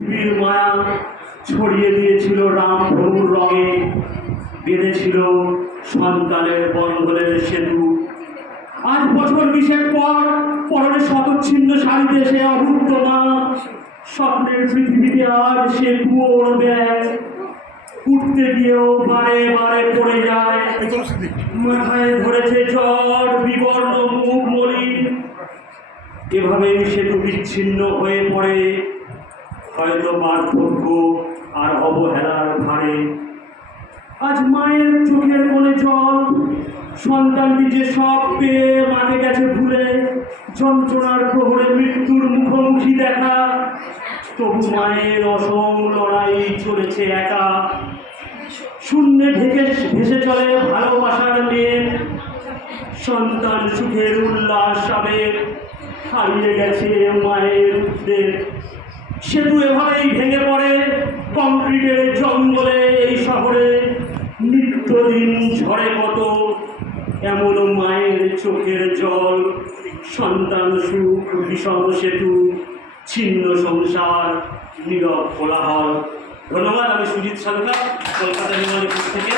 পৃথিবীর মায়া ছড়িয়ে দিয়েছিল রামধনুর রঙে, বেঁধেছিল সন্তানের বন্ধনের সেতু। আজ বছর 20 পর পরনে শতচ্ছিন্ন শাড়িতে সে অভুক্ত মা, স্বপ্নের পৃথিবীতে আজ সে কুয়োর ব্যাগ। উঠতে গিয়েও বারে বারে পড়ে যায়, মাথায় ধরেছে জ্বর, বিবর্ণ মুখ মলিন। এভাবেই সেতু বিচ্ছিন্ন হয়ে পড়ে, হয়তো পার্থক্য আর অবহেলার ভারে। আজ মায়ের চোখের কোণে জল, সন্তানটি যে সব পেয়ে মাকে গেছে ভুলে। যন্ত্রণার প্রহরে মৃত্যুর মুখোমুখি দেখা, তবু মায়ের অসম লড়াই চলেছে একা। শূন্যে ঢেকে ভেসে চলে ভালোবাসার মেয়ে, সন্তান সুখের উল্লাস আবেগ হারিয়ে গেছে মায়ের উদ্বেগ। সেতু এভাবেই ভেঙে পড়ে কংক্রিটের জঙ্গলে এই শহরে। নিত্যদিন ঝরে কত এমন মায়ের চোখের জল, সন্তান সুখ বিষম সেতু, ছিন্ন সংসার, নীরব কোলাহল। ধন্যবাদ। আমি সুজিত সরকার, কলকাতা হিমালয় থেকে।